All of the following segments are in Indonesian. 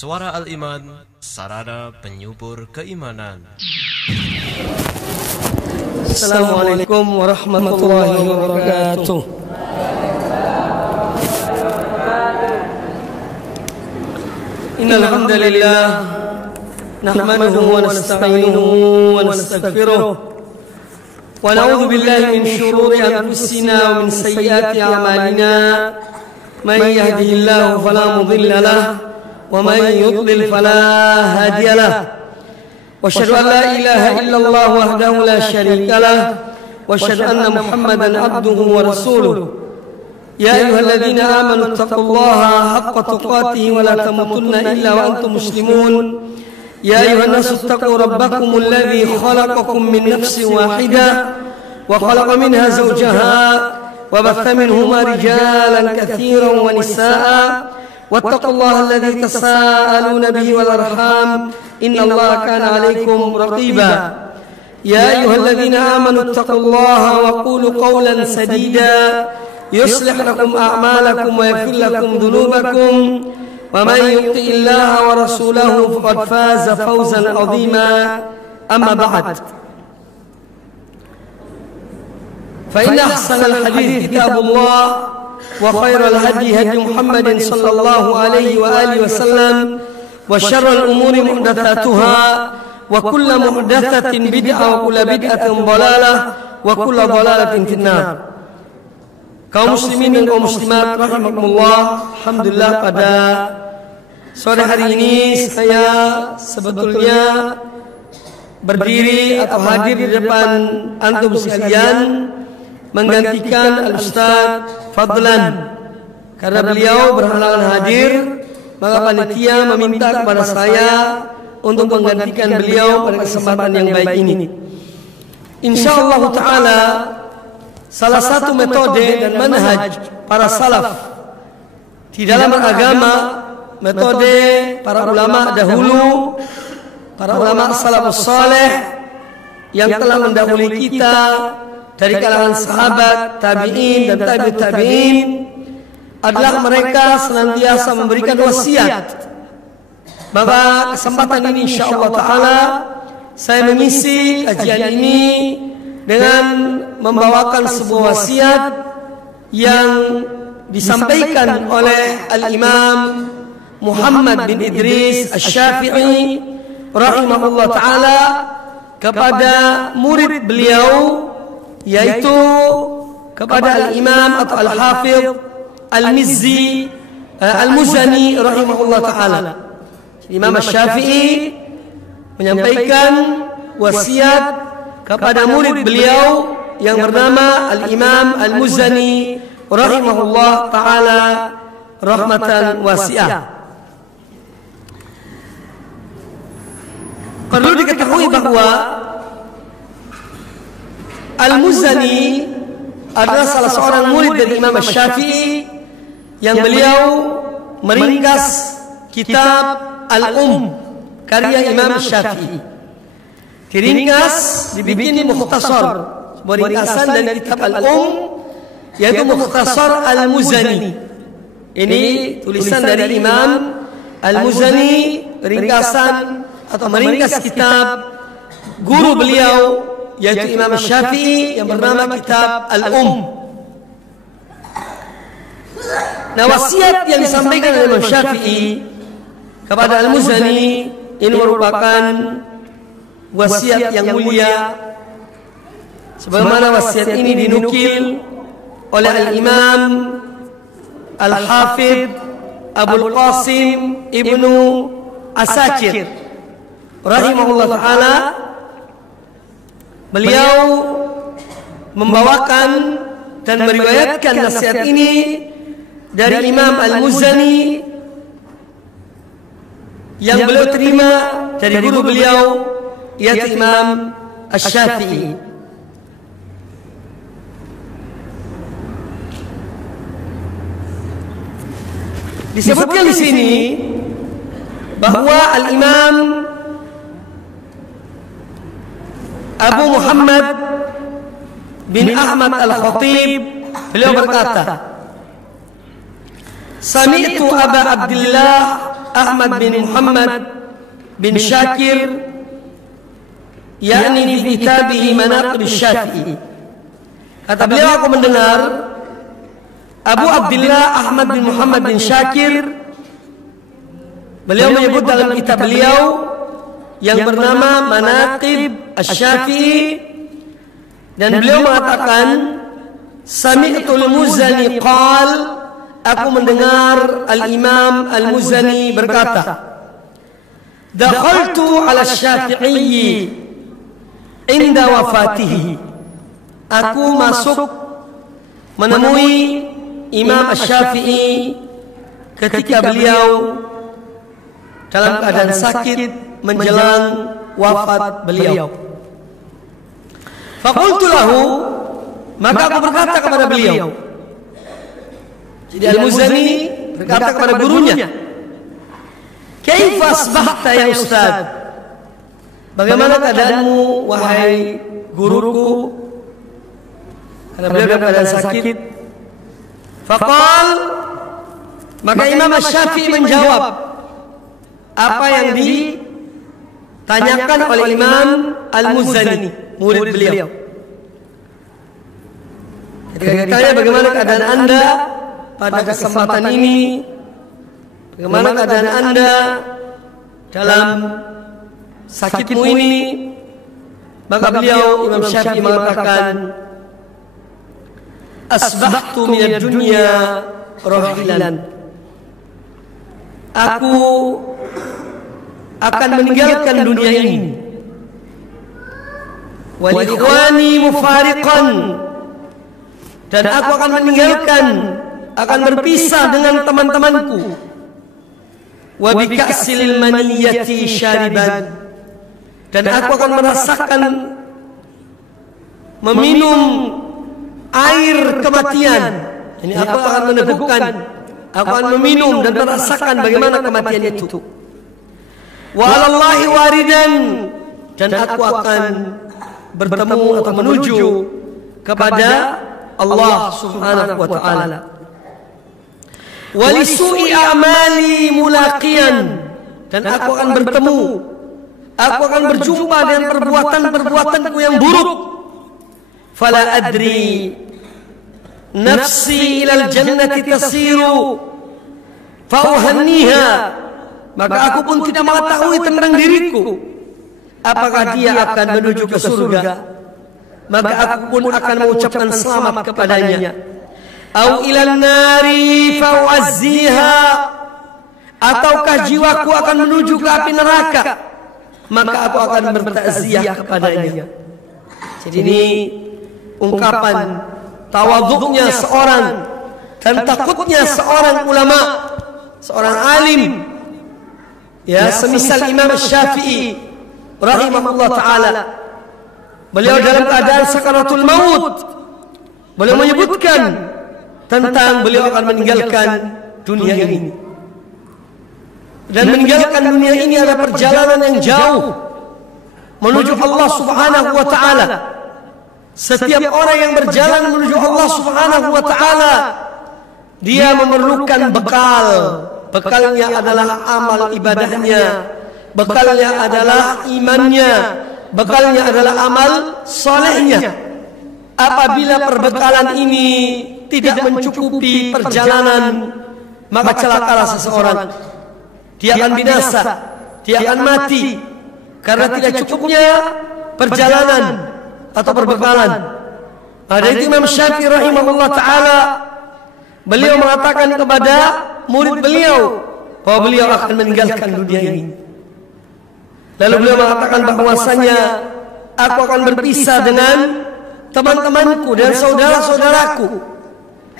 Suara Al-Iman, sarana penyubur keimanan. Assalamualaikum warahmatullahi wabarakatuh. Innal hamdalillah nahmaduhu wa nasta'inuhu wa nastaghfiruh wa na'udzu billahi min shururi anfusina wa min sayyiati a'malina. Man yahdihillahu fala mudilla lahu ومن يضلل فلا هادي له واشهد ان لا اله الا الله وحده لا شريك له واشهد ان محمدا عبده ورسوله يا ايها الذين امنوا اتقوا الله حق تقاته ولا تموتن الا وانتم مسلمون يا ايها الناس اتقوا ربكم الذي خلقكم من نفس واحده وخلق منها زوجها وبث منهما رجالا كثيرا ونساء واتقوا الله الذي تساءلون به والأرحام إن الله كان عليكم رقيبا يا أيها الذين آمنوا اتقوا الله وقولوا قولا سديدا يصلح لكم أعمالكم ويغفر لكم ذنوبكم ومن يطع الله ورسوله فقد فاز فوزا عظيما أما بعد فإن أحسن الحديث كتاب الله وخير الهدي هدي محمد صلى الله عليه وآله وسلم وشر الأمور محدثاتها وكل محدثة بدعة وكل بدعة ضلالة وكل ضلالة في النار. Kaum muslimin dan kaum muslimat rahimakumullah, alhamdulillah pada sore hari ini saya sebetulnya berdiri atau hadir di depan antum sekalian menggantikan Al-Ustaz Fadlan karena beliau berhalangan hadir, maka panitia meminta kepada saya untuk menggantikan beliau pada kesempatan yang baik ini. Insyaallah taala salah satu metode dan manhaj para salaf di dalam agama, metode para ulama dahulu, para ulama salafus saleh yang telah mendahului kita dari kalangan sahabat, tabi'in dan tabi'ut tabi'in adalah mereka senantiasa memberikan wasiat. Maka kesempatan ini insyaallah taala saya mengisi kajian ini dengan membawakan sebuah wasiat yang disampaikan oleh Al-Imam Muhammad bin Idris Asy-Syafi'i rahimahullah taala kepada murid beliau, yaitu kepada Al-Imam atau Al-Hafidh Al-Mizzi Al-Muzani rahimahullah ta'ala. Imam Asy-Syafi'i menyampaikan wasiat kepada murid beliau yang bernama Al-Imam Al-Muzani rahimahullah ta'ala rahmatan wasi'ah. Perlu diketahui bahwa Al-Muzani adalah salah seorang murid dari Imam Asy-Syafi'i yang beliau meringkas kitab Al-Umm karya Imam Asy-Syafi'i. Diringkas, dibikin mukhtasar, sebuah ringkasan dari kitab Al-Umm, yaitu Mukhtasar Al-Muzani. Ini tulisan dari Imam Al-Muzani, ringkasan atau meringkas kitab guru beliau yaitu Imam Asy-Syafi'i yang bernama kitab Al-Umm. Nah, wasiat yang disampaikan oleh Imam Syafi'i kepada Al-Muzani ini merupakan wasiat yang mulia, sebagaimana wasiat ini dinukil oleh Al-Imam Al-Hafidh Abul Qasim Ibnu Asakir rahimahullah ta'ala. Beliau membawakan dan meriwayatkan nasihat ini dari Imam Al-Muzani yang beliau terima dari guru beliau yaitu Imam Asy-Syafi'i. Disebutkan di sini bahwa Al-Imam Abu Muhammad bin Ahmad Al-Khatib beliau berkata, Sami'tu Aba Abdillah Ahmad bin Muhammad bin Syakir, yakni fi kitabih Manaqib Syafi'i. Kata beliau, aku mendengar Abu Abdullah Ahmad bin Muhammad bin Syakir, beliau menyebut dalam kitab beliau yang bernama Manaqib Asy-Syafi'i, dan beliau mengatakan, Sami'tul Muzani qal, aku mendengar Al-Imam Al-Muzani berkata, Dakhaltu ala Syafi'i inda wafatihi. Aku masuk menemui Imam Asy-Syafi'i ketika beliau dalam keadaan sakit menjelang wafat beliau. Faqultu lahu, maka aku berkata kepada beliau. Jadi Al-Muzani berkata kepada gurunya, Kaifa asbahta ya Ustaz? Bagaimana keadaanmu wahai guruku? Karena beliau dalam keadaan sakit. Faqal, maka Imam Asy-Syafi'i menjawab apa yang ditanyakan oleh Imam Al-Muzani, murid beliau. Ketika ditanya bagaimana keadaan Anda pada kesempatan ini, bagaimana keadaan Anda dalam sakitmu ini, maka beliau Imam Syafi'i mengatakan, Asbahtu minad dunya rahilan. Aku akan meninggalkan dunia ini. Wal ikhwani mufariqan, dan aku akan meninggalkan, akan berpisah dengan teman-temanku. Wa bi ka'sil maniyati syariban, dan aku akan merasakan meminum air kematian. Ini aku akan meneguhkan, aku akan meminum dan merasakan bagaimana kematian itu. Wa 'alallahi waridan, dan aku akan bertemu atau menuju kepada Allah Subhanahu wa taala. Wa li su'i a'mali mulaqiyan, dan aku akan bertemu, aku akan berjumpa dengan perbuatan-perbuatanku yang buruk. Fala adri nafsi ilal jannati tasiru fauhanniha, maka aku pun tidak mengetahui tentang diriku apakah dia akan menuju ke surga, maka aku pun akan mengucapkan selamat kepadanya. Au ilal nari fauazziha, ataukah jiwaku akan menuju ke api neraka, maka aku akan bertakziah kepadanya. Jadi ini ungkapan tawadhu'nya seorang dan takutnya seorang ulama, seorang alim, ya, semisal Imam Syafi'i rahimahullah taala. Beliau dalam keadaan sakaratul maut, beliau menyebutkan tentang beliau akan meninggalkan dunia ini. Dan meninggalkan dunia ini adalah perjalanan yang jauh menuju Allah Subhanahu wa taala. Setiap orang yang berjalan menuju Allah Subhanahu wa taala, dia memerlukan bekal. Bekalnya adalah amal ibadahnya, bekalnya adalah imannya, bekalnya adalah amal solehnya. Apabila perbekalan ini tidak mencukupi perjalanan, maka celakalah seseorang. Dia akan binasa, dia akan mati karena tidak cukupnya perjalanan atau perbekalan. Ada itu Imam Syafi'i rahimahullah taala, beliau mengatakan kepada murid beliau bahwa beliau akan meninggalkan dunia ini. Lalu beliau mengatakan bahwasanya aku akan berpisah dengan teman-temanku dan saudara-saudaraku.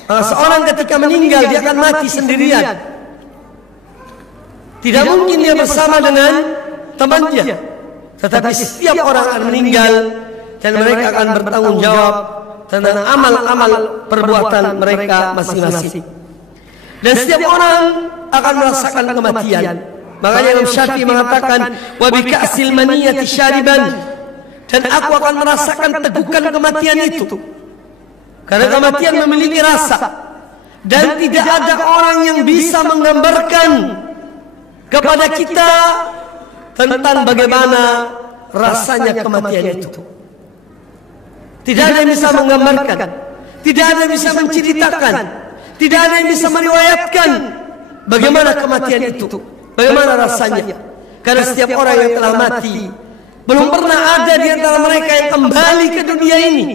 Seorang ketika meninggal dia akan mati sendirian. Tidak mungkin dia bersama dengan temannya. Tetapi setiap orang akan meninggal dan mereka akan bertanggung jawab tentang amal-amal perbuatan mereka masing-masing. Dan setiap orang akan merasakan kematian. Makanya Imam Syafi'i mengatakan, wa bi ka'sil maniyati syariban, dan aku akan merasakan tegukan kematian itu. Karena kematian memiliki rasa, dan tidak ada orang yang bisa menggambarkan kepada kita tentang bagaimana rasanya kematian itu. Tidak ada yang bisa menggambarkan, tidak ada yang bisa menceritakan, tidak ada yang bisa meriwayatkan bagaimana kematian itu, bagaimana rasanya. Karena setiap orang yang telah mati, belum pernah ada di antara mereka yang kembali ke dunia ini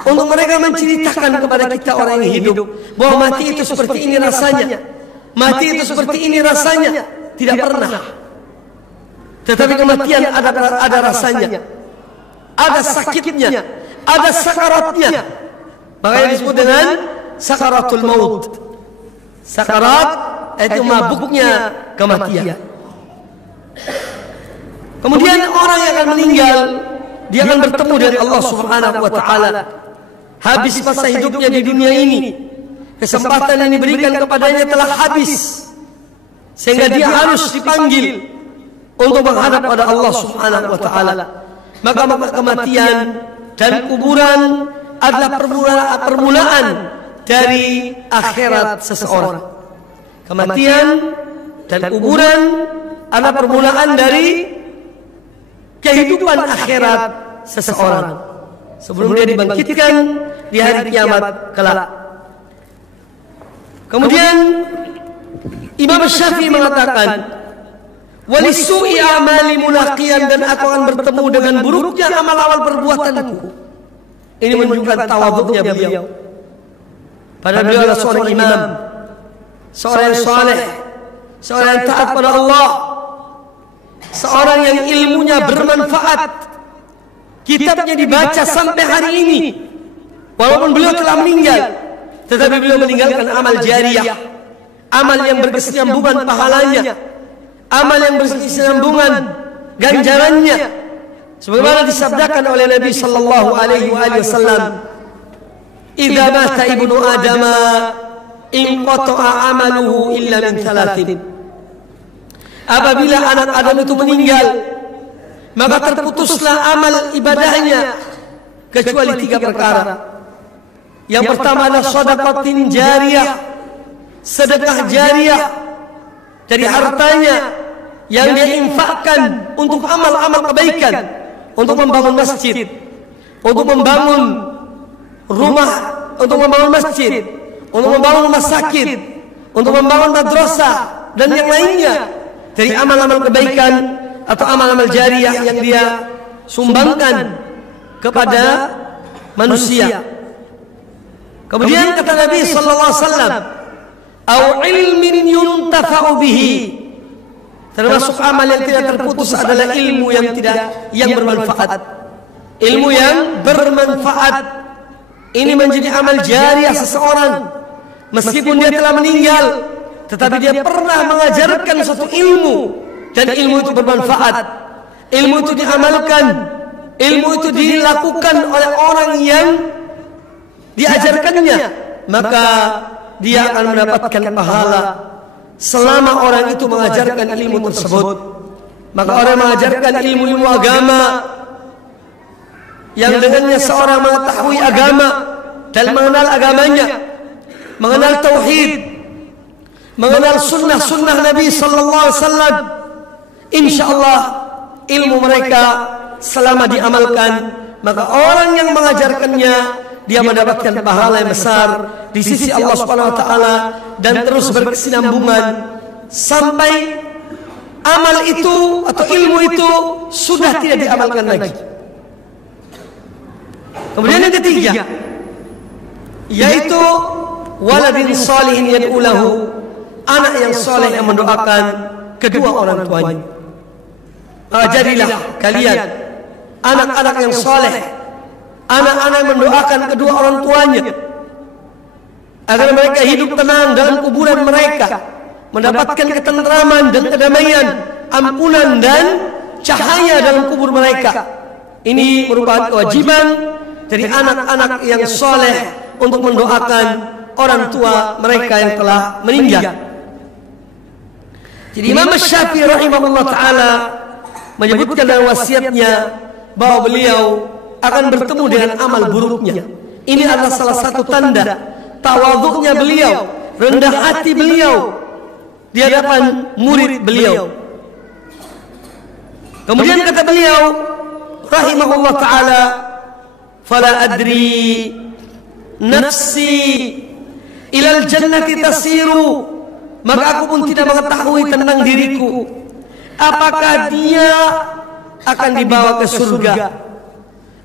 untuk mereka menceritakan kepada kita orang yang hidup bahwa mati itu seperti ini rasanya, mati itu seperti ini rasanya. Tidak pernah. Tetapi kematian ada rasanya, ada sakitnya, ada sakaratnya. Makanya disebut dengan sakaratul maut. Sakarat itu mabuknya kematian. Kemudian orang yang akan meninggal, dia akan bertemu dengan Allah Subhanahu wa taala. Habis masa hidupnya di dunia ini, kesempatan yang diberikan kepadanya telah habis, sehingga dia harus dipanggil untuk menghadap pada Allah Subhanahu wa taala. Maka kematian dan kuburan adalah permulaan dari akhirat seseorang. Kematian dan kuburan adalah permulaan dari kehidupan akhirat seseorang sebelum dia dibangkitkan di hari kiamat kelak. Kemudian Imam Syafi'i mengatakan, walisu'i amali mulaqiyan, dan aku akan bertemu dengan buruknya amal-amal perbuatanku. Ini menunjukkan tawadhu'nya beliau. Padahal beliau adalah seorang imam, seorang yang saleh, seorang yang taat pada Allah, seorang yang ilmunya bermanfaat. Kitabnya dibaca sampai hari ini. Walaupun beliau telah meninggal, tetapi beliau meninggalkan amal jariyah, amal yang berkesinambungan pahalanya, amal yang berkesinambungan ganjarannya, sebagaimana disabdakan oleh Nabi sallallahu alaihi wasallam, "Idza mata ibnu Adam inqata'a amaluhu illa min thalathin." Apabila anak Adam itu meninggal, maka terputuslah amal ibadahnya kecuali 3 perkara. Yang pertama adalah shadaqatin jariyah, sedekah jariyah dari hartanya yang dia infakkan untuk amal-amal kebaikan, untuk membangun masjid, untuk membangun rumah, untuk membangun masjid, untuk membangun rumah sakit, untuk membangun madrasah dan yang lainnya dari amal-amal kebaikan atau amal-amal jariyah yang dia sumbangkan kepada manusia. Kemudian kata Nabi sallallahu alaihi wasallam, "Au ilmin yuntafa'u bihi." Termasuk amal yang tidak terputus adalah ilmu yang bermanfaat. Ilmu yang bermanfaat ini menjadi amal jariyah seseorang meskipun dia telah meninggal, tetapi dia pernah mengajarkan suatu ilmu dan ilmu itu bermanfaat. Ilmu itu diamalkan, ilmu itu dilakukan oleh orang yang diajarkannya, maka dia akan mendapatkan pahala selama orang itu mengajarkan ilmu tersebut. Maka orang mengajarkan ilmu-ilmu agama yang dengannya seorang mengetahui agama dan mengenal agamanya, mengenal tauhid, mengenal sunnah-sunnah Nabi sallallahu alaihi wasallam, insyaallah ilmu mereka selama diamalkan, maka orang yang mengajarkannya dia mendapatkan pahala yang besar di sisi Allah Subhanahu wa taala dan terus berkesinambungan sampai amal itu atau ilmu itu sudah tidak diamalkan lagi. Kemudian yang ketiga yaitu waladin salihin yad'u lahu, anak yang saleh yang mendoakan kedua orang tuanya. Jadilah kalian anak-anak yang saleh, anak-anak yang mendoakan kedua orang tuanya agar mereka hidup tenang dalam kuburan mereka, mendapatkan ketentraman dan kedamaian, ampunan dan cahaya dalam kubur mereka. Ini merupakan kewajiban dari anak-anak yang saleh untuk mendoakan orang tua mereka yang telah meninggal. Jadi Imam Syafi'i rahimahullah taala menyebutkan dalam wasiatnya bahwa beliau akan bertemu dengan amal buruknya. Ini adalah salah satu tanda tawadhu'nya beliau, rendah hati beliau, di hadapan murid beliau. Kemudian kata beliau rahimahullah taala, fala adri nafsi ilal jannati tasiru, maka aku pun tidak mengetahui tentang diriku apakah dia akan dibawa ke surga,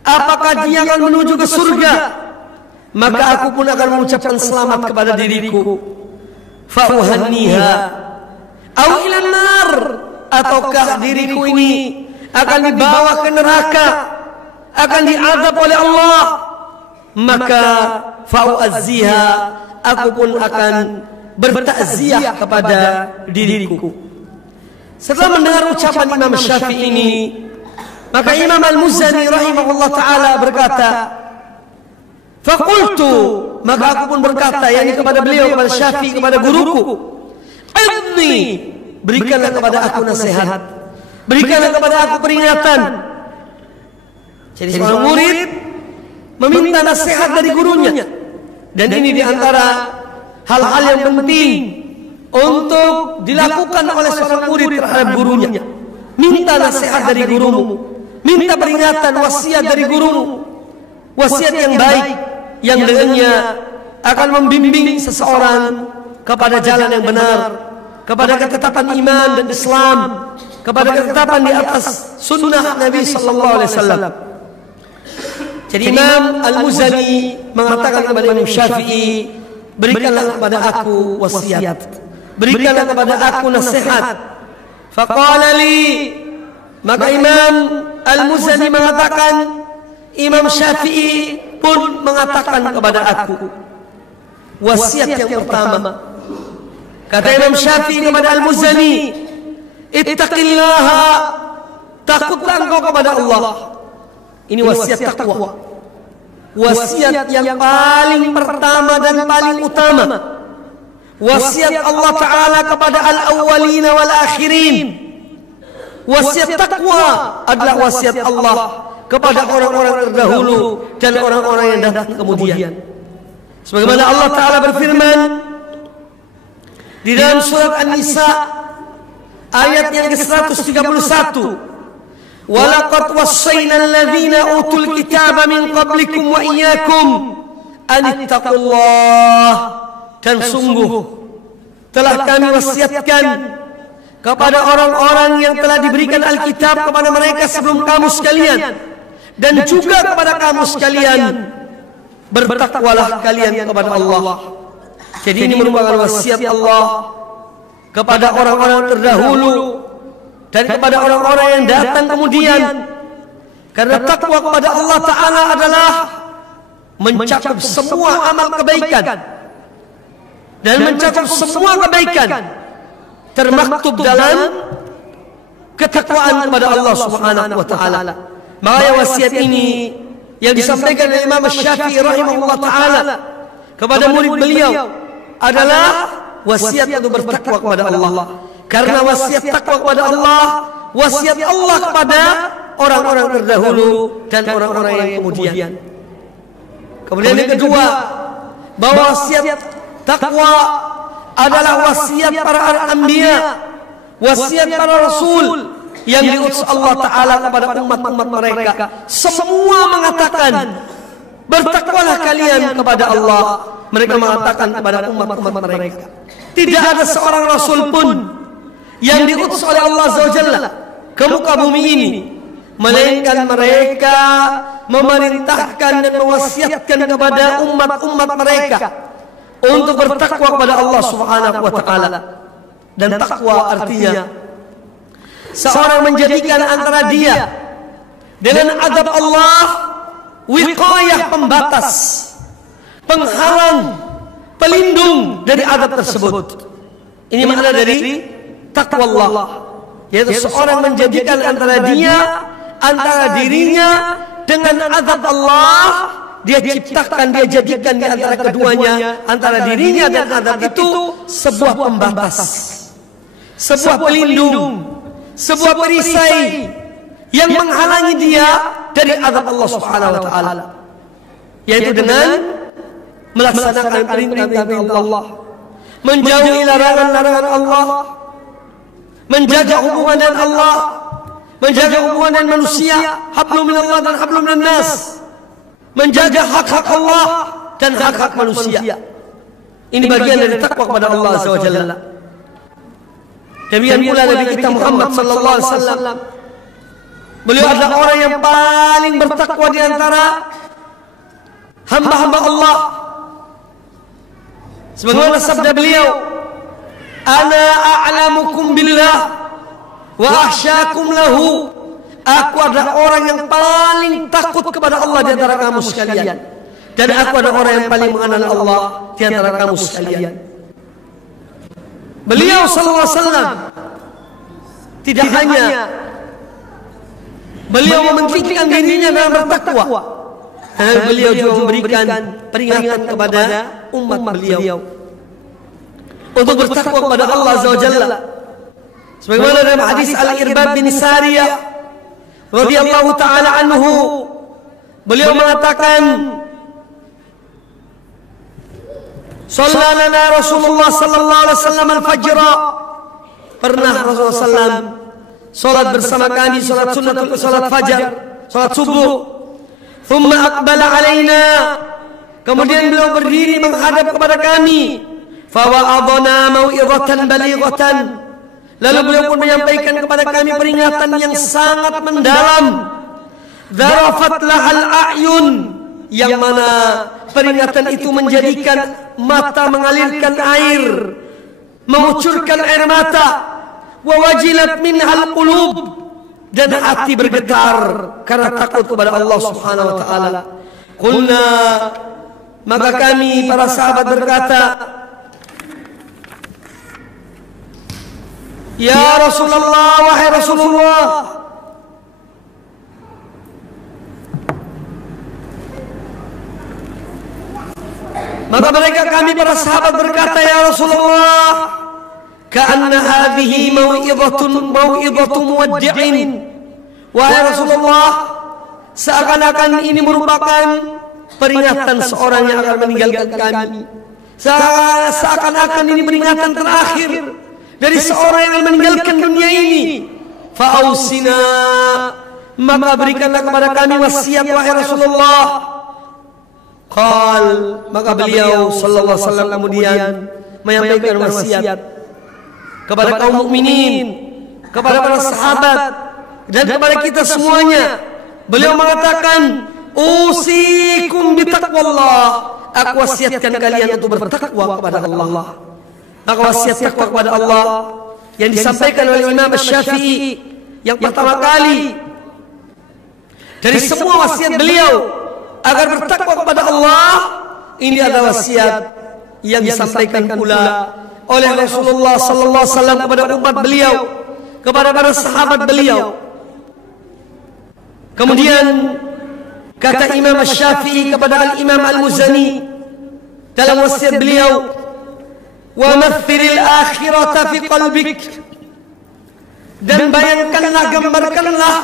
apakah dia akan menuju ke surga. Maka aku pun akan mengucapkan selamat kepada diriku, fa'uhanniha aw ilan nar, ataukah diriku ini akan dibawa ke neraka, akan diazab oleh Allah, maka fa'uazziha, aku pun akan bertakziah kepada diriku. Setelah mendengar ucapan Imam Syafi'i ini, maka Imam Al-Muzani rahimahullah taala berkata, faqultu, maka aku pun berkata, yakni kepada beliau, kepada Syafi'i, kepada guruku, idni, berikanlah kepada aku nasihat, berikanlah kepada aku peringatan. Jadi seorang murid meminta nasihat dari gurunya, dan ini diantara hal-hal yang penting untuk dilakukan oleh seorang murid terhadap gurunya. Minta nasihat dari gurumu, minta peringatan, wasiat dari gurumu, wasiat yang baik, yang dengannya akan membimbing seseorang kepada jalan yang benar, kepada ketetapan iman dan Islam, kepada ketetapan di atas sunnah Nabi sallallahu alaihi wasallam. Jadi Imam Al-Muzani mengatakan kepada Imam Syafi'i, berikanlah kepada aku wasiat, berikanlah kepada aku nasihat. Faqala li, maka Imam Al-Muzani mengatakan, Imam Syafi'i pun mengatakan kepada aku wasiat yang pertama. Kata Imam Syafi'i kepada Al-Muzani, ittaqillaha, takutlah engkau kepada Allah. Ini wasiat takwa, wasiat yang paling pertama dan paling utama. Wasiat Allah Ta'ala kepada al-awwalina wal akhirin. Wasiat takwa adalah wasiat Allah kepada orang-orang terdahulu dan orang-orang yang datang kemudian. Sebagaimana Allah Ta'ala berfirman di dalam surat An-Nisa ayat yang ke-131, walaqad wassayna alladhina utul kitaba min qablikum wa iyyakum an ittaqullah, dan sungguh telah kami wasiatkan kepada orang-orang yang telah diberikan Alkitab kepada mereka sebelum kamu sekalian, dan juga kepada kamu sekalian, bertakwalah kalian kepada Allah. Jadi ini merupakan wasiat Allah kepada orang-orang terdahulu dan kepada orang-orang yang datang kemudian. Karena takwa kepada Allah Ta'ala adalah mencakup semua amal kebaikan dan mencakup semua kebaikan, termaktub dalam ketakwaan kepada Allah Subhanahu wa Ta'ala. Maka wasiat ini yang disampaikan oleh Imam Syafi'i rahimahullah taala kepada murid beliau adalah wasiat untuk bertakwa kepada Allah. Karena wasiat takwa kepada Allah, wasiat Allah kepada orang-orang terdahulu dan orang-orang yang kemudian. Kemudian yang kedua, bahwa wasiat takwa adalah wasiat para anbiya, wasiat para rasul yang diutus Allah Ta'ala kepada umat-umat mereka. Semua mengatakan, bertakwalah kalian kepada Allah. Mereka mengatakan kepada umat-umat mereka. Tidak ada seorang rasul pun yang diutus oleh Allah Azza wa Jalla ke muka bumi ini, melainkan mereka memerintahkan dan mewasiatkan kepada umat-umat mereka untuk bertakwa kepada Allah Subhanahu wa Ta'ala. Dan takwa artinya seorang menjadikan antara dia dengan azab Allah wiqayah, pembatas, penghalang, pelindung dari azab tersebut. Ini makna dari takwa Allah, yaitu seorang menjadikan antara dirinya dengan azab Allah. Dia ciptakan, dia jadikan di antara keduanya, antara dirinya dan azab itu sebuah pembatas, sebuah pelindung, sebuah perisai yang menghalangi dia dari azab Allah Subhanahu wa Ta'ala, yaitu dengan melaksanakan perintah Allah, menjauhi larangan-larangan Allah, menjaga hubungan dengan Allah, menjaga hubungan dengan manusia, hablum minallah dan hablum minan nas, menjaga hak-hak Allah dan hak-hak manusia. Ini bagian dari takwa kepada Allah Azza wa Jalla. Demikian pula Nabi kita Muhammad sallallahu alaihi wasallam, beliau adalah orang yang paling bertakwa di antara hamba-hamba Allah. Sebagaimana sabda beliau, "Ana a'lamukum billah wa akhsyakum lahu." Aku adalah orang yang paling takut kepada Allah di antara kamu sekalian, dan aku adalah orang yang paling mengenal Allah di antara kamu sekalian. Beliau sallallahu alaihi wasallam tidak hanya beliau mementingkan dirinya dalam bertakwa, beliau juga memberikan peringatan kepada umat beliau untuk bertakwa kepada Allah Azza wa Jalla. Sebagaimana dalam hadis Al-Irbad bin Sariyah radhiyallahu taala anhu, beliau mengatakan, "Shalla lana Rasulullah sallallahu alaihi wasallam al-fajr." Pernah Rasulullah sallam salat bersama kami, salat sunat, salat fajar, salat subuh. Thumma aqbala alaina. Kemudian beliau berdiri menghadap kepada kami. Fa wa'adana mau'izatan balighatan. Lalu beliau pun menyampaikan kepada kami peringatan yang sangat mendalam. Zarafat lahal a'yun, yang mana peringatan itu menjadikan mata mengalirkan air, mengucurkan air mata. Wa wajilat minhal qulub, dan hati bergetar karena takut kepada Allah Subhanahu wa taala. Qulna, maka kami para sahabat berkata, "Ya Rasulullah, wahai Rasulullah, maka mereka kami para sahabat berkata, ya Rasulullah, ka'anna hadhihi mau'izatu muwaddi'in." Wahai Rasulullah, seakan-akan ini merupakan peringatan seorang yang akan meninggalkan kami. Seakan-akan ini peringatan terakhir dari seorang yang akan meninggalkan dunia ini. Fa'ausina, maka berikanlah kepada kami wasiat wahai Rasulullah. Qal, maka beliau sallallahu alaihi wasallam kemudian menyampaikan wasiat kepada kaum mukminin, kepada para sahabat, dan kepada kita semuanya. Beliau mengatakan, "Usikum bitaqwallah." Aku wasiatkan kalian untuk bertakwa kepada Allah. Maka wasiat takwa kepada Allah yang disampaikan oleh Imam Syafi'i yang pertama kali dari semua wasiat beliau agar bertakwa kepada Allah, ini adalah wasiat yang disampaikan pula oleh Rasulullah sallallahu alaihi wasallam kepada umat beliau, kepada para sahabat beliau. Kemudian kata Imam Syafi'i kepada Al-Imam Al-Muzani dalam wasiat beliau, "Wa maththilil akhirata fi qalbik." Dan bayangkanlah, gambarkanlah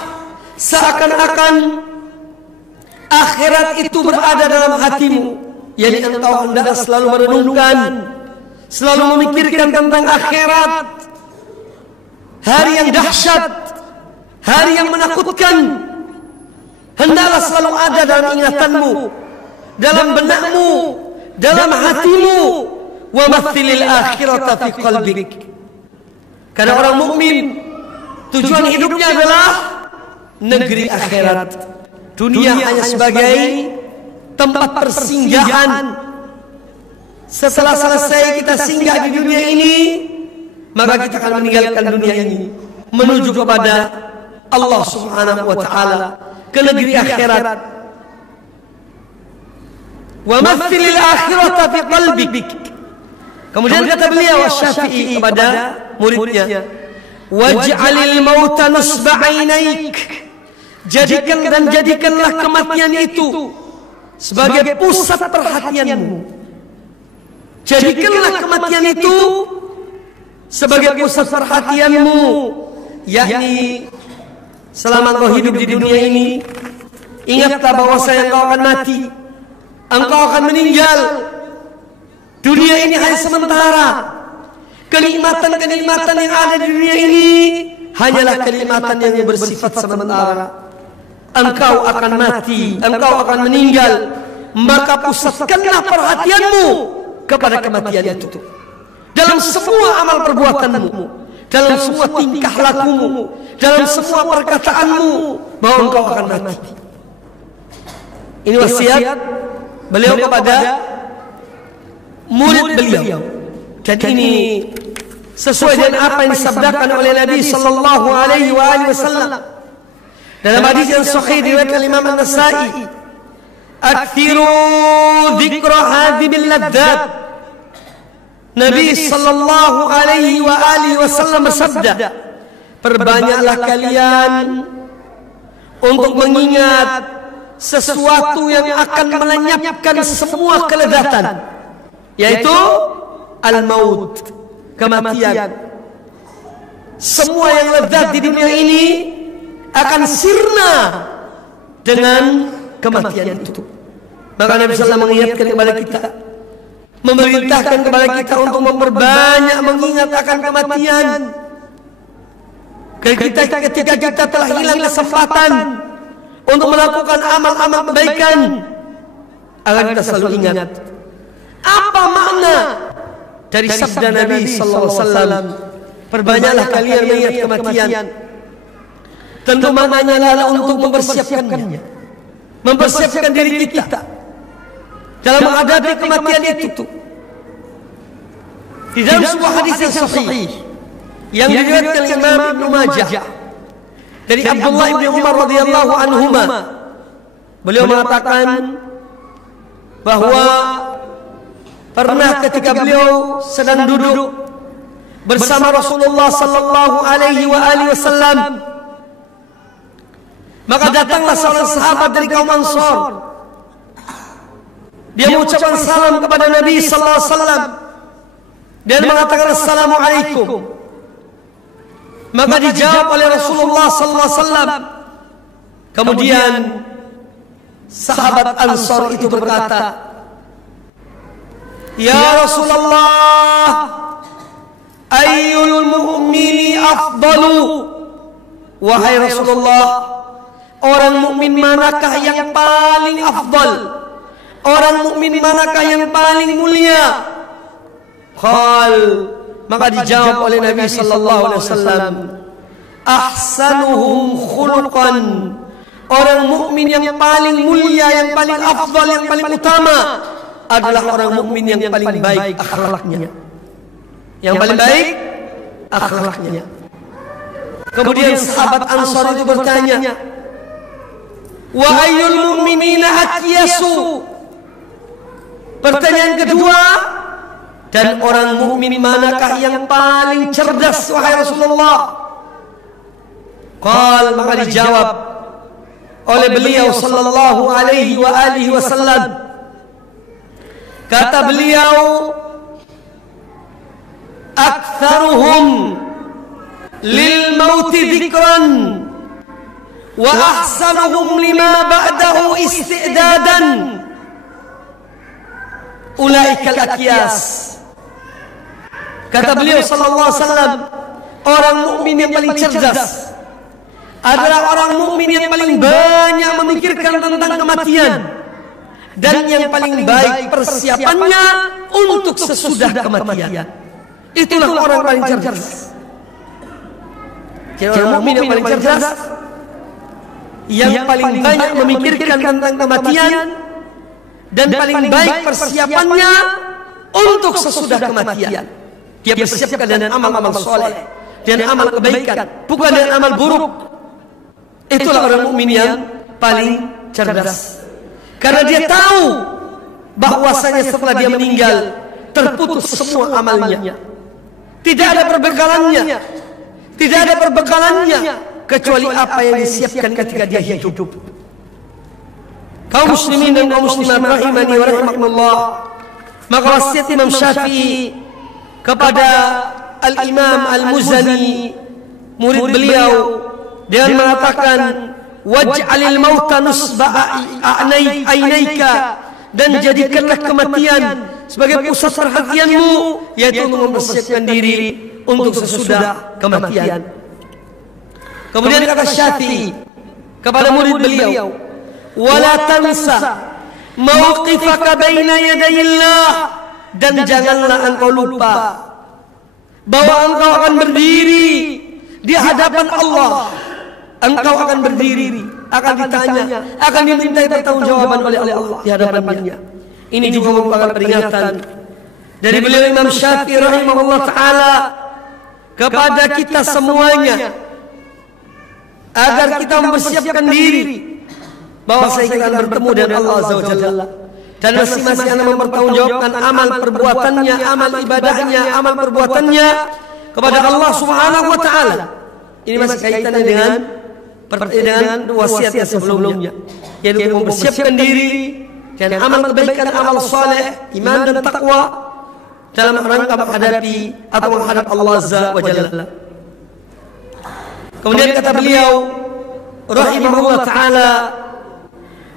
seakan-akan akhirat itu berada dalam hatimu. Yani engkau hendak selalu merenungkan, selalu memikirkan tentang akhirat, hari yang dahsyat, hari yang menakutkan. Hendaklah selalu ada dalam ingatanmu, dalam benakmu, dalam hatimu. Wa maththilil akhirata fi qalbik. Karena orang mukmin tujuan hidupnya adalah negeri akhirat. Dunia hanya sebagai tempat persinggahan. Setelah selesai kita singgah di dunia ini, maka kita akan meninggalkan dunia ini menuju kepada Allah Subhanahu wa taala, ke negeri akhirat. Wa maththilil akhirata fi qalbik. Kemudian kata beliau Syafi'i kepada muridnya, "Waj'alil mauta nusba 'ainaik." Jadikanlah kematian itu sebagai pusat perhatianmu. Jadikanlah kematian itu sebagai pusat perhatianmu, yakni selama engkau hidup di dunia ini, ingatlah bahwasanya engkau akan mati, engkau akan meninggal. Dunia ini hanya sementara. Kenikmatan-kenikmatan yang ada di dunia ini hanyalah kenikmatan yang bersifat sementara. Engkau akan mati, engkau akan meninggal. Maka pusatkanlah perhatianmu kepada kematian itu. Dalam semua amal perbuatanmu, dalam semua tingkah lakumu, dalam semua perkataanmu, bahwa engkau akan mati. Ini wasiat beliau kepada murid beliau. Dan ini sesuai dengan apa yang disabdakan oleh Nabi sallallahu alaihi wasallam dalam hadis yang sahih diriwayatkan Imam An-Nasa'i, "Aktsiru dzikra hadhibil ladzat." Nabi sallallahu alaihi wasallam bersabda, perbanyaklah kalian untuk mengingat sesuatu yang akan melenyapkan semua kelezatan, yaitu al-maut, kematian. Semua yang lezat di dunia ini akan sirna dengan kematian itu. Maka Nabi SAW mengingatkan kepada kita, memerintahkan kepada kita untuk memperbanyak mengingat akan kematian. Ketika kita telah hilang kesempatan untuk melakukan amal-amal kebaikan, agar kita selalu ingat apa makna dari sabda Nabi sallallahu alaihi wasallam, perbanyaklah kalian mengingat kematian. Tentu maknanya adalah untuk mempersiapkannya, mempersiapkan diri kita dalam menghadapi kematian itu. Di dalam sebuah hadis yang sahih yang diriwayatkan Imam Ibnu Majah dari Abdullah bin Umar radhiyallahu anhuma, beliau mengatakan bahwa pernah ketika beliau sedang duduk bersama Rasulullah sallallahu alaihi wasallam, maka datanglah seorang sahabat dari kaum Ansar. Dia mengucapkan salam kepada Nabi sallallahu alaihi wasallam dan mengatakan assalamualaikum. Maka dijawab oleh Rasulullah sallallahu alaihi wasallam. Kemudian sahabat Ansar itu berkata, "Ya Rasulullah, ayyul mu'mini afdalu?" Wahai Rasulullah, orang mukmin manakah yang paling afdal? Orang mukmin manakah yang paling mulia? Qal, maka dijawab oleh Nabi sallallahu alaihi wasallam, ahsanuhum khuluqan. Orang mukmin yang paling mulia, yang paling afdal, yang paling utama adalah orang mukmin yang paling baik akhlaknya. Yang paling baik akhlaknya. Kemudian sahabat Ansar itu bertanya, wa ayyul mu'minina atyasu? Pertanyaan kedua, dan orang mukmin manakah yang paling cerdas wahai Rasulullah? Qal, maka dijawab oleh beliau sallallahu alaihi wasallam, kata beliau, aktsaruhum lil mauti dzikran wa ahsanuhum lima ba'dahu isti'dadan. Ulaikal akyas. Kata beliau sallallahu alaihi wasallam, orang mukmin yang paling cerdas adalah orang mukmin yang paling banyak memikirkan tentang kematian dan yang paling baik persiapannya untuk sesudah kematian. Itulah orang paling cerdas. Orang mukmin yang paling cerdas, yang paling banyak memikirkan tentang kematian dan paling baik persiapannya untuk sesudah kematian. Dia persiapkan dengan amal-amal soleh, dengan amal kebaikan, bukan dengan amal buruk. Itulah orang mukmin yang paling cerdas. Karena dia tahu bahwasanya setelah dia meninggal terputus semua amalnya. Tidak ada perbekalannya. Tidak ada perbekalannya kecuali apa yang disiapkan ketika dia hidup. Kaum muslimin dan kaum muslimat rahimani wa rahimakumullah, maka wasiat Imam Syafi'i kepada Al-Imam Al-Muzani, murid beliau, dengan mengatakan, waj'alil mauta nusba ainaika, dan jadikanlah kematian sebagai pusat perhatianmu, yaitu untuk mempersiapkan diri untuk sesudah kematian. Kemudian kata Syafi'i kepada murid beliau, wala tansa mauqifaka baina yadayillah, dan janganlah engkau lupa bahwa engkau akan berdiri di hadapan Allah. Engkau akan berdiri, akan ditanya, akan dimintai pertanggungjawaban oleh Allah di hadapannya. Ini juga merupakan peringatan dari beliau Imam Syafi'i rahimahullah taala kepada kita semuanya, agar kita mempersiapkan diri bahwa kita akan bertemu dengan Allah Azza wa Jalla, dan masing-masing akan mempertanggungjawabkan amal perbuatannya, amal ibadahnya, amal perbuatannya kepada Allah Subhanahu wa taala. Ini masih kaitannya dengan wasiat yang sebelumnya, yaitu mempersiapkan diri dan amal kebaikan, amal saleh, iman dan takwa dalam rangka menghadapi atau menghadap Allah Azza wa Jalla. Kemudian kata beliau rahimahullah taala,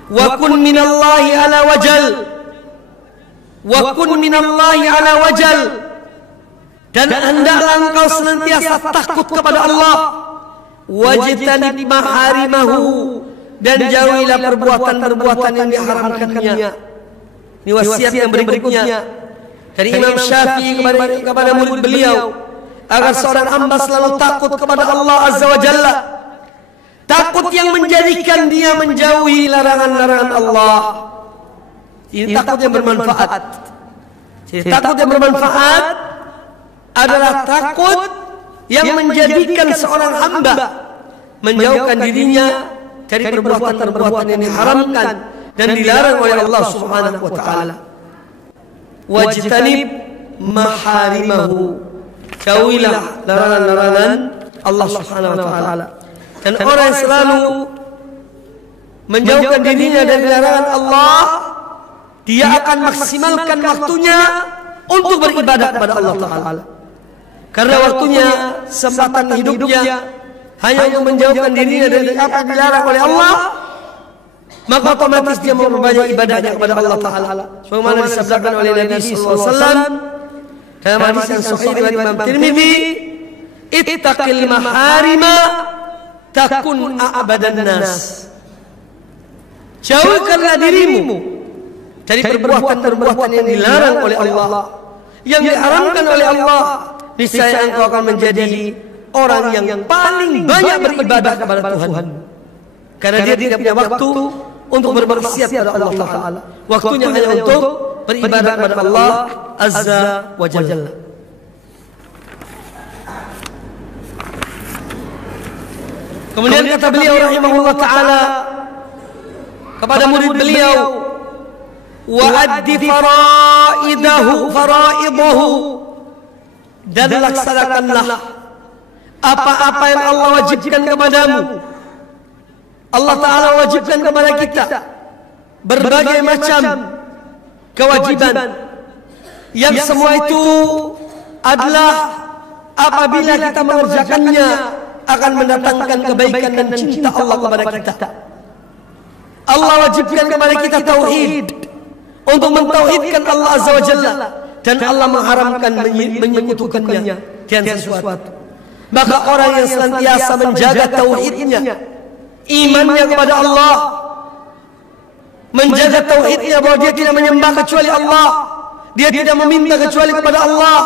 wa kun minallahi ala wajal, wa kun minallahi ala wajal, dan hendaklah engkau senantiasa takut kepada Allah, wajtanib maharimahu, dan jauhilah perbuatan-perbuatan yang diharamkannya. Ini wasiat yang berikutnya dari Imam Syafi'i kepada murid beliau, agar seorang hamba selalu takut kepada Allah Azza wa Jalla, takut yang menjadikan dia menjauhi larangan-larangan Allah. Ini takut yang bermanfaat. Takut yang bermanfaat adalah takut yang menjadikan seorang hamba menjauhkan dirinya dari perbuatan-perbuatan yang diharamkan dan dilarang oleh Allah Subhanahu wa taala. Wajtanib maharimahu, jauhilah larangan-larangan Allah Subhanahu wa taala. Dan orang yang selalu menjauhkan dirinya dari larangan Allah, dia akan maksimalkan waktunya untuk beribadah kepada Allah taala. Karena waktunya, kesempatan hidupnya hanya untuk menjauhkan dirinya dari apa yang dilarang oleh Allah, maka otomatis dia memperbanyak ibadahnya kepada Allah taala. Sebagaimana disabdakan oleh Nabi sallallahu alaihi wasallam dalam hadis yang sahih riwayat Imam Tirmidzi, ittaqil maharima takun a'badan nas. Jauhkanlah dirimu dari perbuatan-perbuatan yang dilarang oleh Allah, yang diharamkan oleh Allah, niscaya engkau akan menjadi orang yang paling banyak beribadah kepada Tuhan. Karena dia tidak punya waktu untuk bermaksiat kepada Allah taala. Waktunya hanya untuk beribadah kepada Allah Azza wa Jalla. Kemudian kata beliau rahimahullah taala kepada murid beliau, wa addi faraidahu, dan laksanakanlah apa-apa yang Allah wajibkan kepadamu. Allah taala wajibkan kepada kita berbagai macam kewajiban, yang semua itu adalah apabila kita mengerjakannya akan mendatangkan kebaikan dan cinta Allah kepada kita. Allah wajibkan kepada kita tauhid, untuk mentauhidkan Allah Azza wa Jalla, dan Allah mengharamkan menyekutukannya dengan sesuatu. Maka orang yang senantiasa menjaga tauhidnya, imannya kepada Allah, menjaga tauhidnya bahwa dia tidak menyembah kecuali Allah, dia tidak meminta kecuali kepada Allah,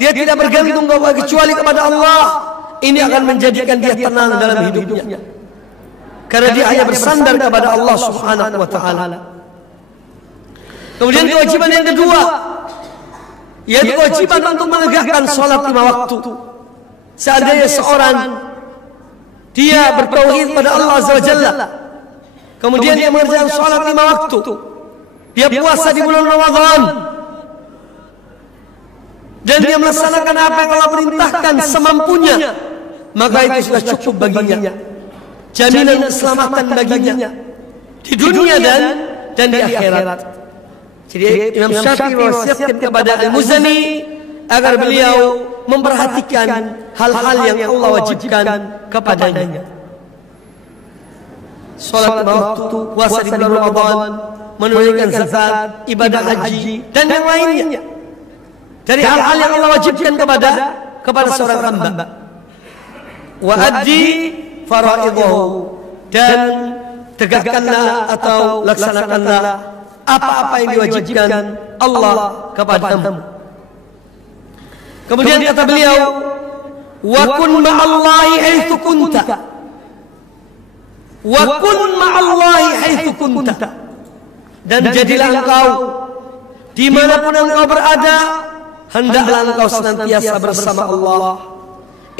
dia tidak bergantung kecuali kepada Allah, ini akan menjadikan dia tenang dalam hidupnya, karena dia hanya bersandar kepada Allah Subhanahu wa taala. Kemudian kewajiban yang kedua, yaitu kewajiban untuk menegakkan salat 5 waktu. Seandainya seorang dia bertauhid pada Allah Azza wa Jalla, kemudian dia mengerjakan salat 5 waktu, dia puasa di bulan Ramadan, dan dia melaksanakan apa yang Allah perintahkan semampunya, maka itu sudah cukup baginya, jaminan keselamatan baginya di dunia dan di akhirat. Jadi Imam Syafi'i mewasiatkan kepada Al-Muzani agar beliau memperhatikan hal-hal yang Allah wajibkan kepadanya. sholat waktu, puasa di bulan Ramadan, menunaikan zakat, ibadah haji, dan yang lainnya. Dari hal-hal yang Allah wajibkan kepada seorang hamba. Wa addi faraidahu, dan tegakkanlah atau laksanakanlah apa-apa yang diwajibkan Allah kepadamu. Kemudian kata beliau, wa kun ma'allahi haitsu kunta. Wa kun ma'allahi haitsu kunta. Dan jadilah engkau dimanapun engkau berada, hendaklah engkau senantiasa bersama Allah.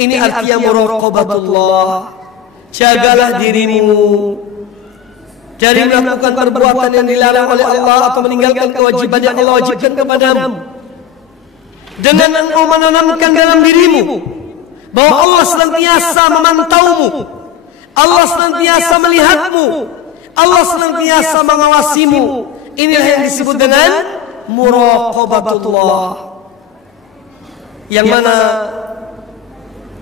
Ini artinya muraqabatullah. Jagalah dirimu dari melakukan perbuatan yang dilarang oleh Allah atau meninggalkan kewajiban yang Allah wajibkan kepadamu. Dengan engkau menanamkan dalam dirimu bahwa Allah senantiasa memantaumu, Allah senantiasa melihatmu, Allah senantiasa mengawasimu. Inilah yang disebut dengan muraqabatullah, yang mana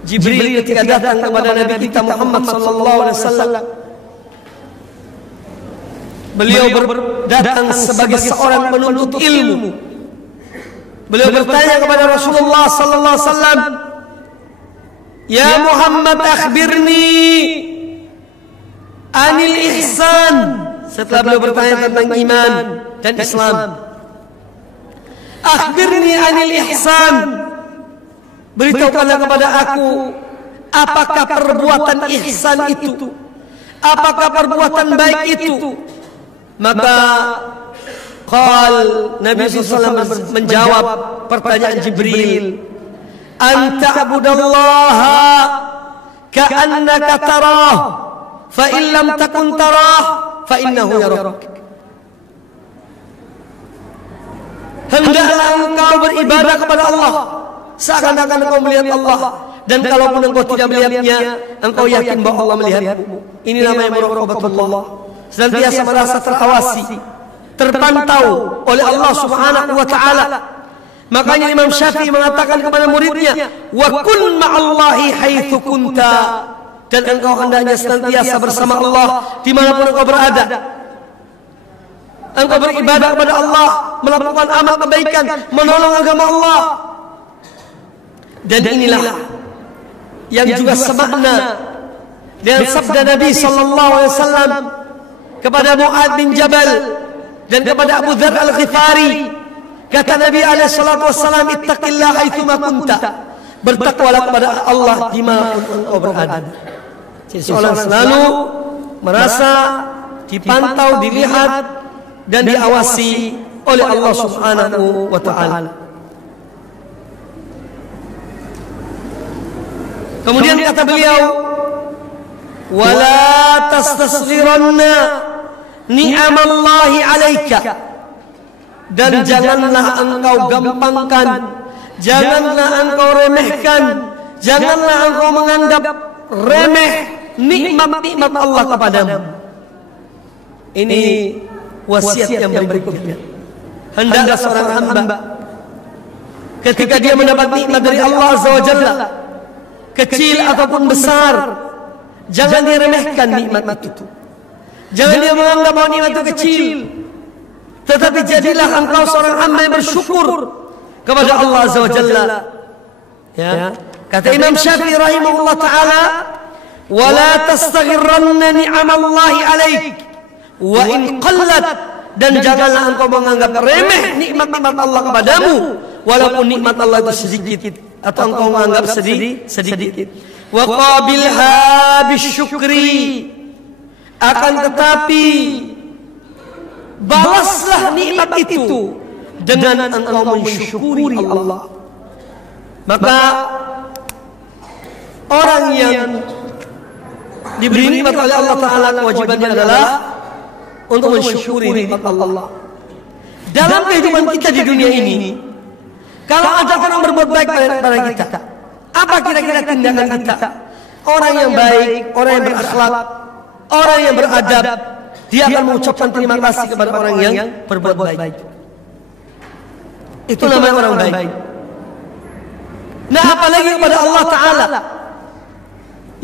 Jibril ketika datang kepada Nabi kita Muhammad sallallahu alaihi wasallam, beliau datang sebagai seorang penuntut ilmu. Beliau bertanya kepada Rasulullah sallallahu alaihi wasallam, "Ya Muhammad, akhbirni anil ihsan." Setelah beliau bertanya tentang iman dan Islam, "Akhbirni anil ihsan." Beritahukanlah kepada aku, apakah perbuatan ihsan itu? Apakah perbuatan baik itu? Maka Nabi SAW menjawab pertanyaan Jibril, "Anta abudallaha ka'annaka tarah, fa in lam takun tarah, fa innahu yarak." Hendaklah engkau beribadah kepada Allah seakan-akan engkau melihat Allah, dan kalaupun engkau tidak melihatnya, engkau yakin bahwa Allah melihatmu. Ini namanya muraqabatullah. Senantiasa merasa terawasi, terpantau oleh Allah Subhanahu wa taala. Makanya Imam Syafi'i mengatakan kepada muridnya, "Wa kun ma'allahi haitsu kunta." Dan engkau hendaknya senantiasa bersama Allah dimanapun engkau berada. Engkau beribadah kepada Allah, melakukan amal kebaikan, menolong agama Allah. Dan inilah yang juga semakna dengan sabda Nabi sallallahu alaihi wasallam kepada Mu'adz bin Jabal dan kepada Abu Dzar Al-Ghifari. Kata Nabi alaihi salatu wasallam, "Ittaqillah haitsuma kunta." Bertakwalah kepada Allah dimanapun engkau berada. Jadi seorang selalu merasa dipantau, dilihat dan diawasi oleh Allah Subhanahu wa taala. Kemudian kata beliau, "Wala tastasghiranna ni'amallahi 'alaika." Dan janganlah engkau gampangkan, janganlah engkau remehkan, janganlah engkau menganggap remeh nikmat-nikmat Allah kepadamu. Ini wasiat yang berikutnya. Hendaklah seorang hamba ketika dia mendapat nikmat dari Allah Azza wa Jalla, kecil ataupun besar, jangan diremehkan nikmat itu. Jangan dia menganggap bahwa nikmat itu kecil, tetapi jadilah engkau seorang hamba yang bersyukur kepada Allah Azza wa Jalla. Ya. Kata Imam Syafi'i rahimahullah taala, "Wa la tastaghirranna ni'amallahi 'alaik wa in qallat." Dan janganlah engkau menganggap remeh nikmat-nikmat Allah kepadamu, walaupun nikmat Allah itu sedikit atau engkau menganggap sedikit. Wa qabilha bisyukri, akan tetapi balaslah nikmat itu dengan engkau mensyukuri Allah. Maka orang yang diberi nikmat oleh Allah Ta'ala, kewajibannya adalah untuk mensyukuri nikmat Allah. Dalam kehidupan kita di dunia ini, kalau ada orang berbuat baik pada kita, apa kira-kira tindakan kita? Orang yang baik, orang yang berakhlak, orang yang beradab, dia akan mengucapkan terima kasih kepada orang yang berbuat baik. Itu namanya orang baik. Nah, apalagi kepada Allah Ta'ala.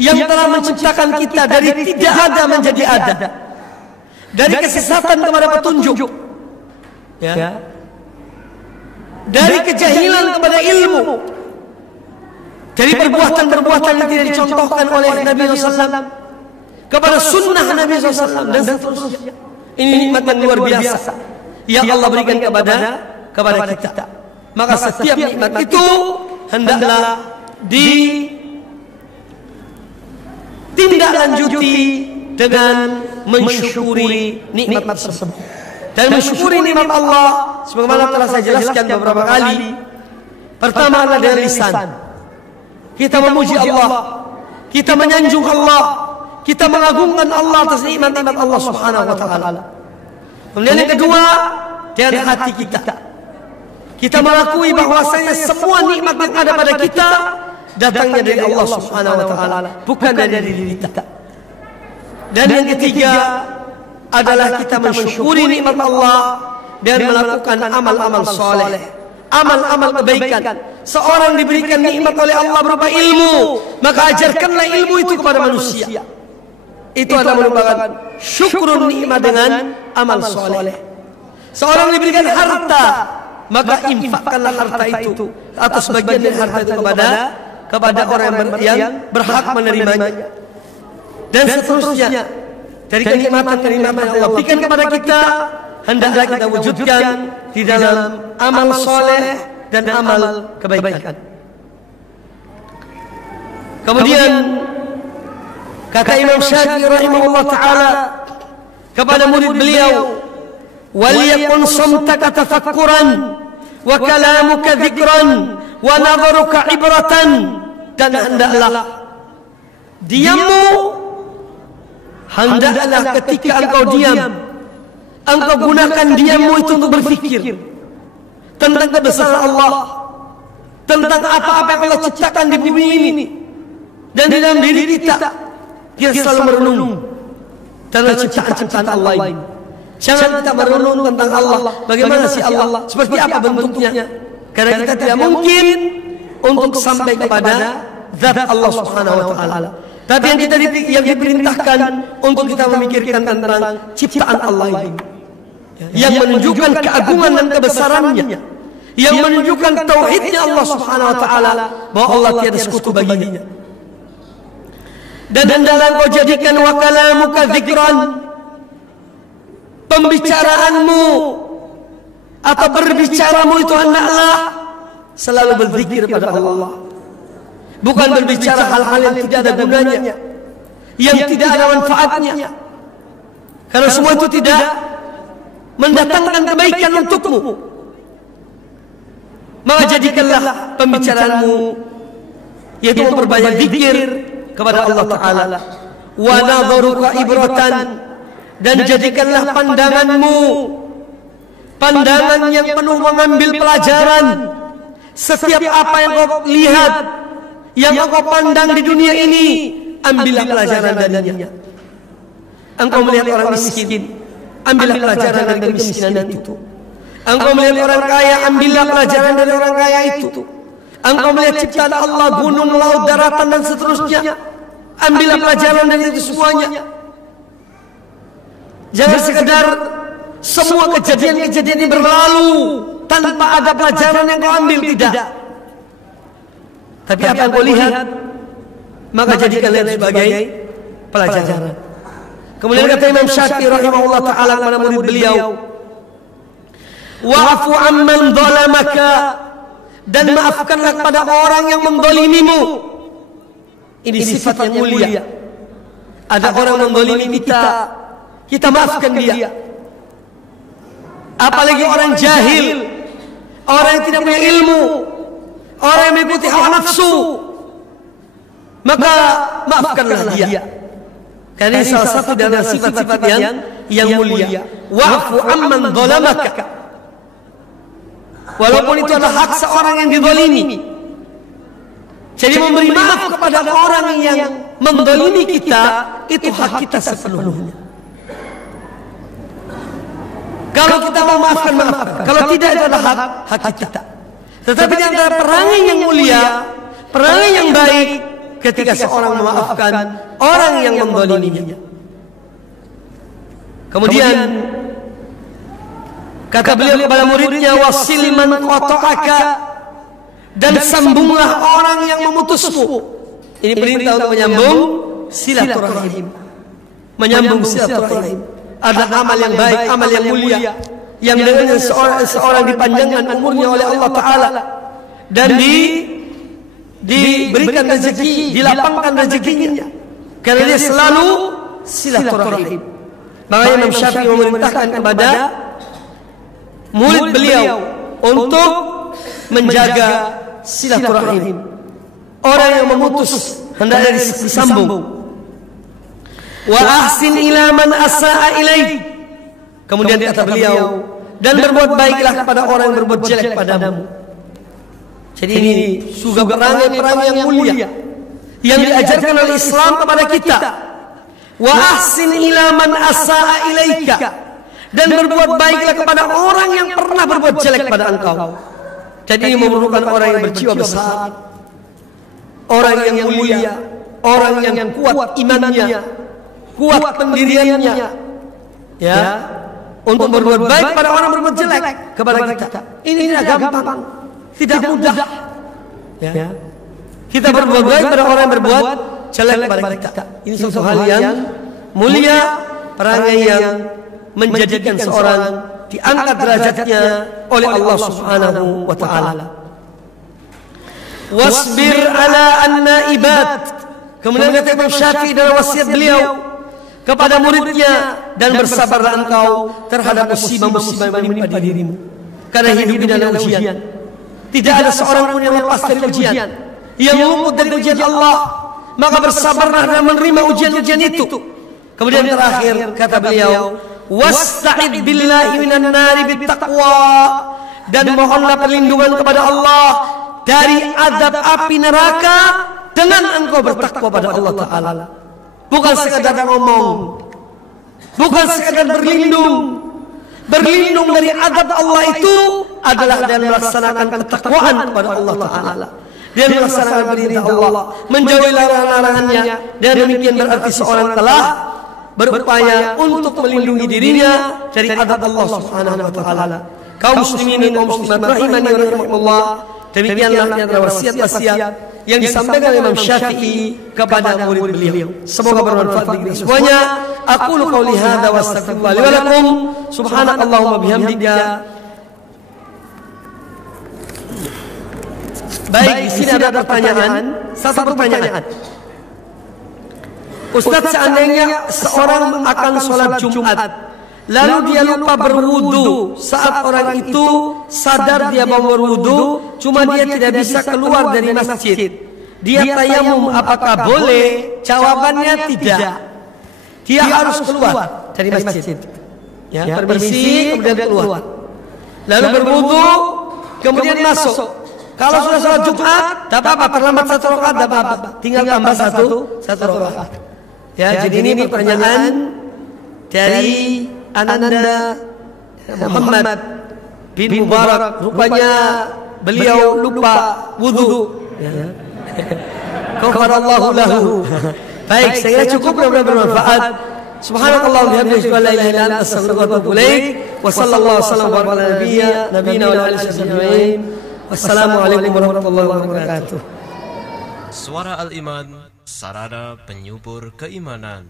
yang telah menciptakan kita dari tidak ada menjadi ada, dari kesesatan kepada petunjuk, ya, dari kejahilan kepada ilmu, dari perbuatan-perbuatan yang tidak dicontohkan oleh Nabi SAW kepada sunnah Nabi SAW dan seterusnya. Ini nikmat yang luar biasa yang Allah berikan kepada kita. Maka setiap nikmat itu hendaklah ditindaklanjuti dengan mensyukuri nikmat tersebut. Dan mensyukuri nikmat Allah sebagaimana telah saya jelaskan beberapa kali. Pertama adalah dari lisan. Kita memuji Allah, kita menyanjung Allah, kita mengagungkan Allah atas nikmat-nikmat Allah Subhanahu wa taala. Kemudian yang kedua, dari hati kita. Kita mengakui bahwasanya semua nikmat yang ada pada kita datangnya dari Allah Subhanahu wa taala, bukan dari diri kita. Dan yang ketiga adalah kita mensyukuri nikmat Allah dan melakukan amal-amal soleh, amal-amal kebaikan. Seorang diberikan nikmat oleh Allah berupa ilmu, maka ajarkanlah ilmu itu kepada manusia. Itu adalah merupakan syukur nikmat dengan amal soleh. Seorang diberikan harta, maka infakkanlah harta itu atau sebagian dari harta itu kepada orang yang berhak menerimanya. Dan seterusnya dari kenikmatan-kenikmatan yang Allah berikan kepada kita, hendaklah kita wujudkan di dalam amal soleh dan amal kebaikan. Kemudian kata Imam Syafi'i rahimahullah taala kepada murid beliau, wal yakun sumtaka tafakkuran wa kalamuka dzikran wa nadharuka ibratan, dan hendaklah diammu, hendaklah ketika engkau diam, engkau gunakan diammu itu untuk berfikir tentang kebesaran Allah, tentang apa-apa yang Allah ciptakan di bumi ini dan di dalam diri kita. Kita selalu merenung tentang ciptaan-ciptaan Allah ini. Jangan kita merenung tentang Allah, bagaimana sih Allah, seperti apa bentuknya, karena kita tidak mungkin untuk sampai kepada zat Allah Subhanahu wa taala. Tapi yang diperintahkan untuk kita memikirkan tentang ciptaan Allah ini, yang menunjukkan keagungan dan kebesarannya, yang menunjukkan tauhidnya Allah Subhanahu wa taala, bahwa Allah tiada sekutu baginya. Dan hendaklah kau jadikan wa kalamuka dzikran, pembicaraanmu atau berbicaramu itu hendaklah selalu berzikir pada Allah, bukan berbicara hal-hal yang tidak ada gunanya, yang tidak ada manfaatnya, karena semua itu tidak mendatangkan kebaikan untukmu. Maka jadikanlah pembicaraanmu yaitu memperbanyak zikir kepada Allah Ta'ala. Wa nadharuka ibratan, dan jadikanlah pandanganmu pandangan yang penuh mengambil pelajaran. Setiap apa yang kau lihat, yang kau pandang di dunia ini, ambillah pelajaran darinya. Engkau melihat orang miskin, ambillah pelajaran dari kemiskinan itu. Engkau melihat orang kaya, ambillah pelajaran dari orang kaya itu. Engkau melihat ciptaan Allah, gunung, laut, daratan dan seterusnya, ambillah pelajaran dari itu semuanya. Jangan sekedar semua kejadian-kejadian ini berlalu tanpa ada pelajaran yang kau ambil, tidak. Tapi apa yang kau lihat, maka jadikanlah sebagai pelajaran. Kemudian kata Imam Syafi'i rahimahullah ta'ala kepada murid beliau, wa'afu amman dhalamaka, dan maafkanlah kepada orang yang mendolimimu. Ini sifat yang mulia. Ada orang mendolimi kita, kita maafkan dia. Apalagi orang jahil, orang yang tidak punya ilmu, orang yang mengikuti hawa nafsu, maka maafkanlah dia. Karena ini salah satu dari sifat-sifat yang mulia. Wa'fu amman dhalamaka, walaupun itu adalah hak seorang yang dizalimi. Jadi memberi maaf kepada orang yang mendolimi kita, itu hak kita sepenuhnya. Kalau kita mau maafkan, maafkan. Kalau tidak, itu adalah hak kita. Tetapi di antara perangai yang mulia, perangai yang baik, ketika seorang memaafkan orang yang menzaliminya. Kemudian kata beliau kepada muridnya, wasil man qata'aka, dan sambunglah orang yang memutusmu. Ini perintah untuk menyambung silaturahim. Menyambung silaturahim adalah amal yang baik, amal yang mulia, yang dengan seorang dipanjangkan umurnya oleh Allah Ta'ala dan diberikan rezeki, dilapangkan rezekinya karena dia selalu silaturahim. Makanya Imam Syafi'i memerintahkan kepada murid beliau untuk menjaga silaturahim. Orang yang memutus hendaknya disambung. Wa ahsin ila man asaa ilaik. Kemudian kata beliau, dan berbuat baiklah kepada orang yang berbuat jelek padamu. Jadi ini juga perangai-perangai yang mulia yang diajarkan oleh Islam kepada kita. Wa ahsin ila man asaa ilaika, dan berbuat baiklah kepada orang yang pernah berbuat jelek pada engkau. Jadi ini memerlukan orang yang berjiwa besar, orang yang mulia, orang yang kuat imannya, kuat pendiriannya, ya, untuk berbuat baik pada orang yang berbuat jelek kepada kita. Ini tidak gampang, tidak mudah. Ya. Kita berbuat baik pada orang yang berbuat jelek kepada kita. Ini suatu hal yang mulia, perangai yang menjadikan seorang diangkat derajatnya oleh Allah Subhanahu wa taala. Wasbir ala an-naibat. Kemudian kata Imam Syafi'i dalam wasiat beliau kepada muridnya, dan bersabarlah engkau terhadap musibah-musibah yang menimpa dirimu, karena hidup ini adalah ujian. Tidak ada seorang pun yang lepas dari ujian, yang luput dari ujian Allah. Maka bersabarlah dalam menerima ujian-ujian itu. Kemudian terakhir kata beliau, wasta'id billahi minan nari bittaqwa, dan mohonlah perlindungan kepada Allah dari azab api neraka dengan engkau bertakwa pada Allah Ta'ala. Bukan sekadar ngomong, bukan sekadar berlindung. Berlindung dari azab Allah itu adalah dengan melaksanakan ketakwaan kepada Allah Ta'ala, dan melaksanakan perintah Allah, menjauhi larangan-larangannya. Dan demikian berarti seorang telah berupaya untuk melindungi dirinya dari azab Allah Subhanahu wa taala. Kaum muslimin dan kaum muslimat rahimani wa rahimakumullah, demikianlah wasiat-wasiat yang disampaikan Imam Syafi'i kepada murid beliau. Semoga bermanfaat bagi kita semuanya. Aqulu qouli hadza wa astaghfirullah li wa lakum. Subhanakallahumma bihamdika. Baik, di sini ada pertanyaan, satu pertanyaan. Ustaz, seandainya seorang akan sholat Jumat, lalu dia lupa berwudu, saat orang itu sadar dia mau berwudu, cuma dia tidak bisa keluar dari masjid, dia tayamum, apakah boleh? Jawabannya tidak. Dia harus keluar dari masjid. Ya, permisi, kemudian keluar. Lalu berwudu, kemudian masuk. Kalau sudah sholat Jumat, tak apa-apa, terlambat satu rakaat, tak apa-apa, tinggal tambah satu rakaat. Ya, jadi ini pertanyaan dari Ananda Muhammad bin Mubarak. Rupanya beliau lupa wudu. Ghafarallahu lahu. Baik, saya kira cukup, mudah-mudahan bermanfaat. Subhanakallah wa bihamdihi, la ilaha illa anta, astaghfiruka wa atubu ilaik. Wa sallallahu wasallam wa ala nabiyyina wa alihi wasallam. Wassalamualaikum warahmatullahi wabarakatuh. Suara Al-Iman, sarana penyubur keimanan.